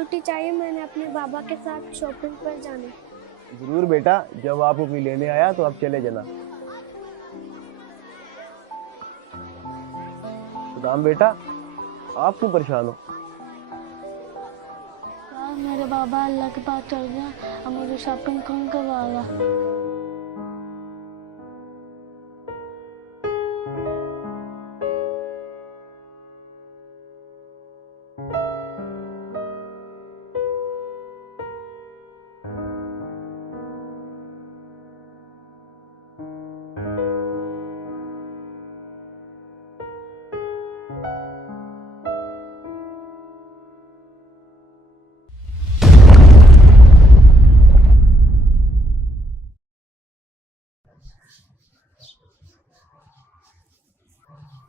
छुट्टी चाहिए, मैंने अपने बाबा के साथ शॉपिंग पर जाने। जरूर बेटा, जब आपको कोई लेने आया तो आप चले जाना। सदाम बेटा, आप क्यों परेशान हो? यार मेरे बाबा अल्लाह के पास चल गया, अब मुझे शॉपिंग कौन करवाएगा?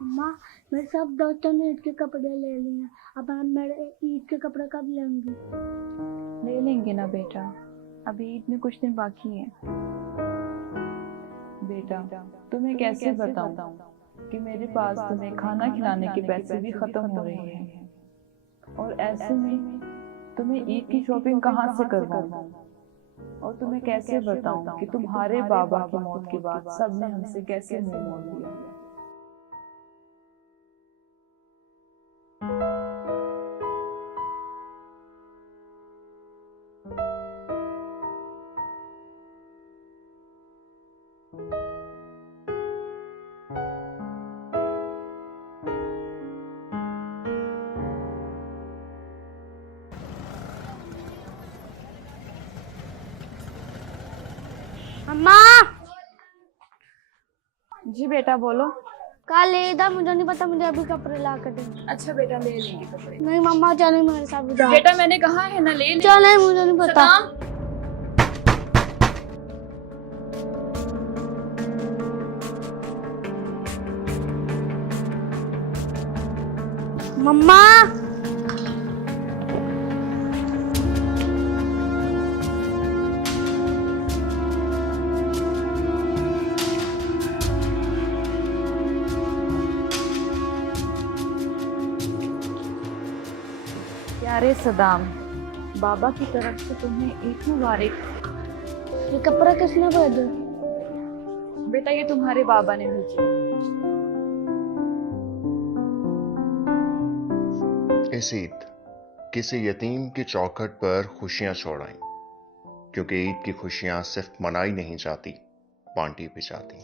अम्मा, मेरे सब दोस्तों ने ईद के कपड़े ले लिए, अब आप मेरे ईद के कपड़े कब लेंगी? ले लेंगे ना बेटा, अभी ईद में कुछ दिन बाकी हैं। बेटा, तुम्हें कैसे बताऊं कि मेरे पास तुम्हें खाना खिलाने के पैसे भी खत्म हो रहे हैं, और ऐसे में तुम्हें ईद की शॉपिंग कहाँ से करवाऊं? और तुम्हें कैसे बताऊं कि तुम्हारे बाबा की मौत के बाद सबने हमसे कैसे मुंह मोड़ लिया। अम्मा, जी बेटा बोलो। कल ईद है, मुझे नहीं पता, मुझे अभी कपड़े ला कर दे। अच्छा बेटा, ले लेंगे कपड़े। नहीं मम्मा, चले मेरे साथ भी जाओ। बेटा मैंने कहा है ना, ले चले, मुझे नहीं पता। मम्मा, प्यारे सदाम, बाबा की तरफ से तुम्हें ईद मुबारक। ये कपड़ा किसने भेजा? बेटा ये तुम्हारे बाबा ने भेजी। इस ईद किसी यतीम की चौखट पर खुशियां छोड़ाएं, क्योंकि ईद की खुशियां सिर्फ मनाई नहीं जाती, बांटी भी जाती।